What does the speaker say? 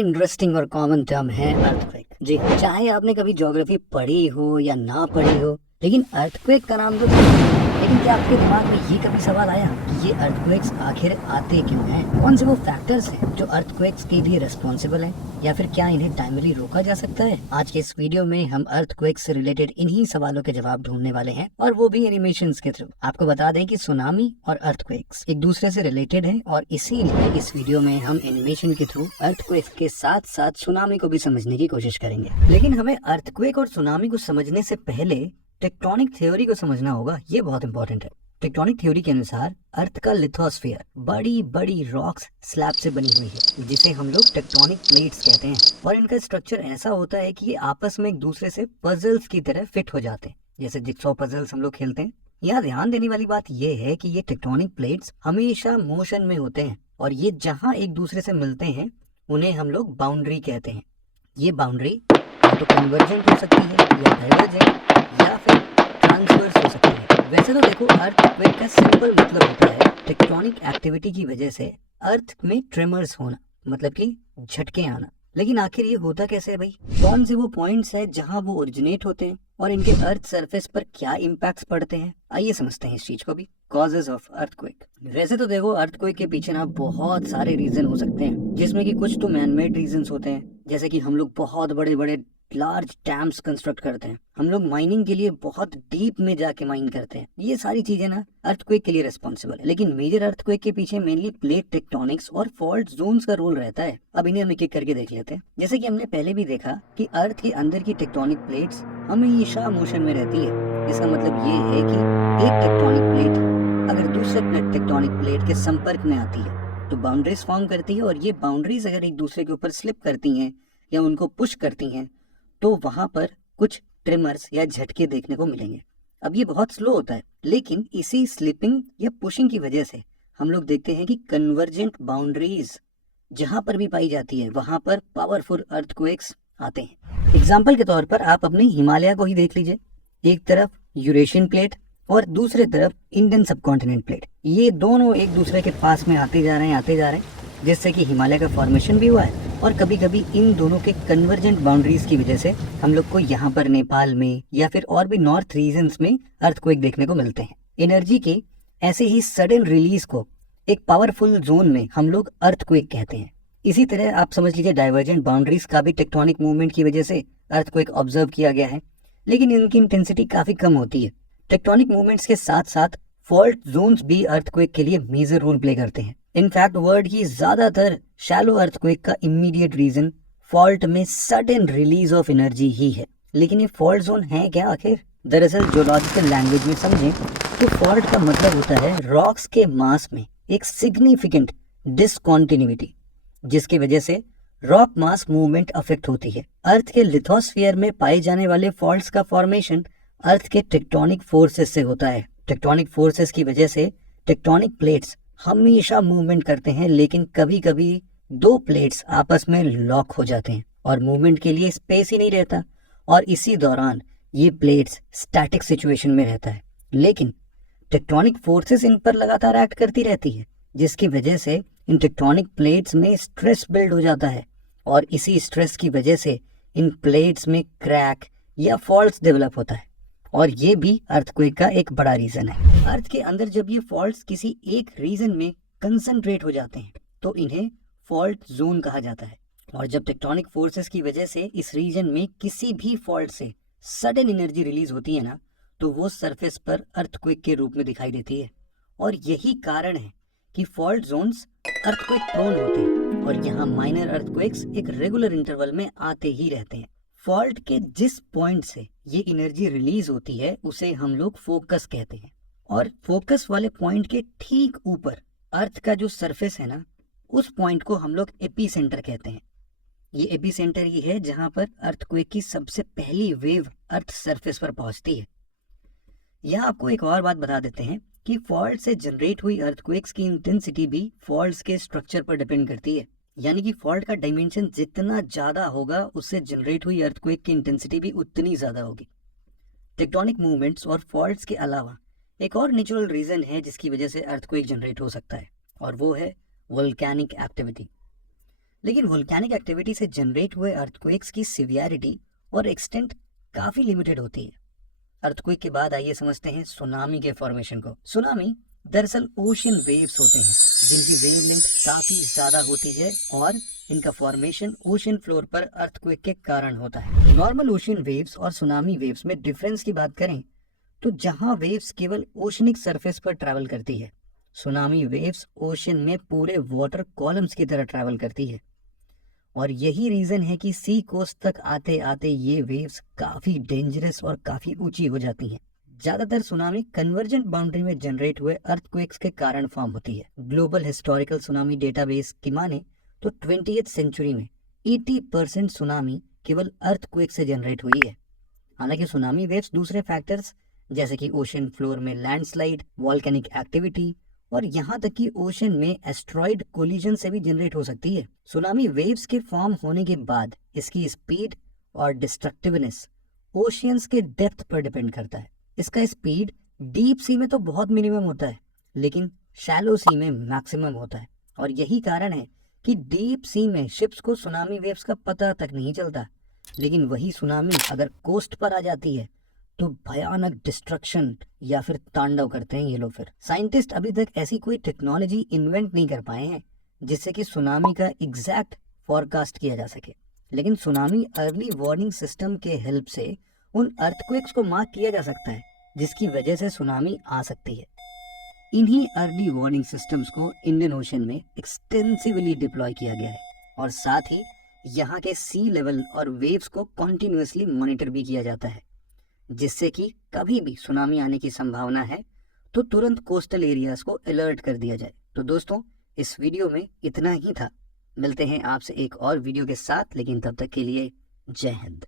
Interesting और common term है earthquake. जी, चाहे आपने कभी ज्योग्राफी पढ़ी हो या ना पढ़ी हो, लेकिन अर्थक्वेक का नाम तो लेकिन क्या आपके दिमाग में ये कभी सवाल आया कि ये अर्थक्वेक्स आखिर आते क्यों हैं? कौन से वो फैक्टर्स हैं जो अर्थक्वेक्स के लिए रिस्पॉन्सिबल हैं, या फिर क्या इन्हें टाइमली रोका जा सकता है? आज के इस वीडियो में हम अर्थक्वेक्स से रिलेटेड इन्हीं सवालों के जवाब ढूंढने वाले हैं, और वो भी एनिमेशंस के थ्रू। आपको बता दें कि सुनामी और अर्थक्वेक्स एक दूसरे से रिलेटेड हैं, और इसीलिए इस वीडियो में हम एनिमेशन के थ्रू अर्थक्वेक्स के साथ साथ सुनामी को भी समझने की कोशिश करेंगे। लेकिन हमें अर्थक्वेक और सुनामी को समझने से पहले टेक्टोनिक थ्योरी को समझना होगा। ये बहुत इंपॉर्टेंट है। टेक्टोनिक थ्योरी के अनुसार अर्थ का लिथोस्फीयर बड़ी बड़ी रॉक्स स्लैब से बनी हुई है, जिसे हम लोग टेक्टोनिक प्लेट्स कहते हैं। और इनका स्ट्रक्चर ऐसा होता है कि ये आपस में एक दूसरे से पजल्स की तरह फिट हो जाते हैं, जैसे जिक्सॉ पजल्स हम लोग खेलते हैं। यहाँ ध्यान देने वाली बात यह है कि ये टेक्टोनिक प्लेट्स हमेशा मोशन में होते हैं, और ये जहाँ एक दूसरे से मिलते हैं उन्हें हम लोग बाउंड्री कहते हैं। ये बाउंड्री या तो कन्वर्जेंट हो सकती है, या डाइवर्जेंट, या फिर ट्रांसवर्स हो सकती है। वैसे तो देखो, अर्थक्वेक का सिंपल मतलब होता है टेक्टोनिक एक्टिविटी की वजह से अर्थ में ट्रेमर्स होना, मतलब कि झटके आना। लेकिन आखिर ये होता कैसे है भाई? कौन से वो पॉइंट्स हैं जहां वो ओरिजिनेट होते हैं, और इनके अर्थ सरफेस पर क्या इम्पैक्ट्स पड़ते हैं? आइए समझते हैं इस चीज को भी। Causes of earthquake. वैसे तो देखो, अर्थक्वेक के पीछे ना बहुत सारे रीजन हो सकते हैं, जिसमें कि कुछ तो मैनमेड रीजंस होते हैं, जैसे कि हम लोग बहुत बड़े बड़े लार्ज डैम्स कंस्ट्रक्ट करते हैं, हम लोग माइनिंग के लिए बहुत डीप में जाके माइन करते हैं। ये सारी चीजें ना अर्थक्वेक के लिए रिस्पॉन्सिबल है। लेकिन मेजर अर्थक्वेक के पीछे मेनली प्लेट टेक्टोनिक्स और फॉल्ट जोन्स का रोल रहता है। अब इन्हें हम एक एक करके देख लेते हैं। जैसे कि हमने पहले भी देखा कि अर्थ के अंदर की टेक्टोनिक प्लेट्स हमेशा मोशन में रहती है। इसका मतलब ये है कि एक टेक्टोनिक प्लेट अगर दूसरे टेक्टोनिक प्लेट के संपर्क में आती है तो बाउंड्रीज फॉर्म करती है, और ये बाउंड्रीज अगर एक दूसरे के ऊपर स्लिप करती हैं या उनको पुश करती हैं तो वहां पर कुछ ट्रिमर्स या झटके देखने को मिलेंगे। अब ये बहुत स्लो होता है, लेकिन इसी स्लिपिंग या पुशिंग की वजह से हम लोग देखते हैं कि कन्वर्जेंट बाउंड्रीज जहां पर भी पाई जाती है वहां पर पावरफुल अर्थक्वेक्स आते हैं। एग्जाम्पल के तौर पर आप अपने हिमालय को ही देख लीजिए। एक तरफ यूरेशियन प्लेट और दूसरे तरफ इंडियन सबकॉन्टिनेंट प्लेट, ये दोनों एक दूसरे के पास में आते जा रहे हैं, जिससे कि हिमालय का फॉर्मेशन भी हुआ है। और कभी कभी इन दोनों के कन्वर्जेंट बाउंड्रीज की वजह से हम लोग को यहाँ पर नेपाल में या फिर और भी नॉर्थ रीजन्स में अर्थक्वेक देखने को मिलते हैं। एनर्जी के ऐसे ही सडन रिलीज को एक पावरफुल जोन में हम लोग अर्थक्वेक कहते हैं। इसी तरह आप समझ लीजिए, डाइवर्जेंट बाउंड्रीज का भी टेक्टोनिक मूवमेंट की वजह से अर्थक्वेक ऑब्जर्व किया गया है, लेकिन इनकी इंटेंसिटी काफी कम होती है। टेक्टोनिक मूवमेंट्स के साथ साथ फॉल्ट जोन्स भी अर्थक्वेक के लिए मेजर रोल प्ले करते हैं। इनफैक्ट वर्ल्ड की ज्यादातर शैलो अर्थक्वेक का इमीडिएट रीजन फॉल्ट में सडन रिलीज ऑफ एनर्जी ही है। लेकिन ये फॉल्ट जोन है क्या आखिर? दरअसल जियोलॉजिकल लैंग्वेज में समझें तो फॉल्ट का मतलब होता है रॉक्स के मास में एक सिग्निफिकेंट डिसकॉन्टिन्यूटी, जिसकी वजह से रॉक मास मूवमेंट अफेक्ट होती है। अर्थ के लिथोस्फीयर में पाए जाने वाले फॉल्ट्स का फॉर्मेशन अर्थ के टेक्टोनिक फोर्सेस से होता है। टेक्टोनिक फोर्सेस की वजह से टेक्टोनिक प्लेट्स हमेशा मूवमेंट करते हैं, लेकिन कभी कभी दो प्लेट्स आपस में लॉक हो जाते हैं और मूवमेंट के लिए स्पेस ही नहीं रहता, और इसी दौरान ये प्लेट्स स्टैटिक सिचुएशन में रहता है। लेकिन टेक्टोनिक फोर्सेस इन पर लगातार एक्ट करती रहती है, जिसकी वजह से इन टेक्टोनिक प्लेट्स में स्ट्रेस बिल्ड हो जाता है, और इसी स्ट्रेस की वजह से इन प्लेट्स में क्रैक या फॉल्ट्स डेवलप होता है, और ये भी अर्थक्वेक का एक बड़ा रीजन है। अर्थ के अंदर जब ये फॉल्ट्स किसी एक रीजन में कंसंट्रेट हो जाते हैं तो इन्हें फॉल्ट जोन कहा जाता है। और जब टेक्टोनिक फोर्सेस की वजह से इस रीजन में किसी भी फॉल्ट से सडन एनर्जी रिलीज होती है ना, तो वो सरफेस पर अर्थक्वेक के रूप में दिखाई देती है। और यही कारण है कि फॉल्ट जोन्स अर्थक्वेक प्रोन होते हैं, और यहाँ माइनर अर्थक्वेक्स एक रेगुलर इंटरवल में आते ही रहते हैं। फॉल्ट के जिस पॉइंट से ये एनर्जी रिलीज होती है उसे हम लोग फोकस कहते हैं, और फोकस वाले पॉइंट के ठीक ऊपर अर्थ का जो सरफेस है ना, उस पॉइंट को हम लोग एपीसेंटर कहते हैं। ये एपीसेंटर ही है जहां पर अर्थक्वेक की सबसे पहली वेव अर्थ सरफेस पर पहुंचती है। यहाँ आपको एक और बात बता देते हैं कि फॉल्ट से जनरेट हुई अर्थक्वेक्स की इंटेंसिटी भी फॉल्ट्स के स्ट्रक्चर पर डिपेंड करती है। यानी कि फॉल्ट का डायमेंशन जितना ज्यादा होगा, उससे जनरेट हुई अर्थक्वेक की इंटेंसिटी भी उतनी ज्यादा होगी। टेक्टोनिक मूवमेंट्स और फॉल्ट्स के अलावा एक और नेचुरल रीजन है जिसकी वजह से अर्थक्वेक जनरेट हो सकता है, और वो है वोल्केनिक एक्टिविटी। लेकिन वोल्केनिक एक्टिविटी से जनरेट हुए अर्थक्वेक्स की सिवियरिटी और एक्सटेंट काफी लिमिटेड होती है। अर्थक्वेक के बाद आइए समझते हैं सुनामी के फॉर्मेशन को। सुनामी दरअसल ओशन वेव्स होते हैं जिनकी वेवलेंथ काफी ज्यादा होती है और इनका फॉर्मेशन ओशन फ्लोर पर अर्थक्वेक के कारण होता है। नॉर्मल ओशन वेव्स और सुनामी वेव्स में डिफरेंस की बात करें तो जहां वेव्स केवल ओशनिक सरफेस पर ट्रैवल करती है, सुनामी वेव्स ओशन में पूरे वाटर कॉलम्स की तरह ट्रैवल करती है। और यही रीजन है कि सी कोस्ट तक आते आते ये वेव्स काफी डेंजरस और काफी ऊंची हो जाती हैं। ज्यादातर सुनामी कन्वर्जेंट बाउंड्री में जनरेट हुए अर्थक्वेक्स के कारण फॉर्म होती है। ग्लोबल हिस्टोरिकल सुनामी डेटाबेस की माने तो 20th सेंचुरी में 80% सुनामी केवल अर्थक्वेक से जनरेट हुई है। हालांकि सुनामी वेव्स दूसरे फैक्टर्स जैसे कि ओशन फ्लोर में लैंडस्लाइड, वॉल्केनिक एक्टिविटी और यहाँ तक कि ओशन में एस्ट्रॉइड कोलिजन से भी जनरेट हो सकती है। सुनामी वेव्स के फॉर्म होने के बाद इसकी स्पीड और डिस्ट्रक्टिवनेस ओशियंस के डेप्थ पर डिपेंड करता है। इसका स्पीड डीप सी में तो बहुत मिनिमम होता है, लेकिन शैलो सी में मैक्सिमम होता है। और यही कारण है कि डीप सी में शिप्स को सुनामी वेव्स का पता तक नहीं चलता, लेकिन वही सुनामी अगर कोस्ट पर आ जाती है तो भयानक डिस्ट्रक्शन या फिर तांडव करते हैं ये लोग। फिर साइंटिस्ट अभी तक ऐसी कोई टेक्नोलॉजी इन्वेंट नहीं कर पाए हैं जिससे कि सुनामी का एग्जैक्ट फॉरकास्ट किया जा सके, लेकिन सुनामी अर्ली वार्निंग सिस्टम के हेल्प से उन अर्थक्वेक्स को मार्क किया जा सकता है जिसकी वजह से सुनामी आ सकती है। इन्हीं अर्ली वार्निंग सिस्टम्स को इंडियन ओशन में एक्सटेंसिवली डिप्लॉय किया गया है और साथ ही यहाँ के सी लेवल और वेव्स को कॉन्टिन्यूसली मॉनिटर भी किया जाता है, जिससे कि कभी भी सुनामी आने की संभावना है तो तुरंत कोस्टल एरियाज को अलर्ट कर दिया जाए। तो दोस्तों, इस वीडियो में इतना ही था। मिलते हैं आपसे एक और वीडियो के साथ, लेकिन तब तक के लिए जय हिंद।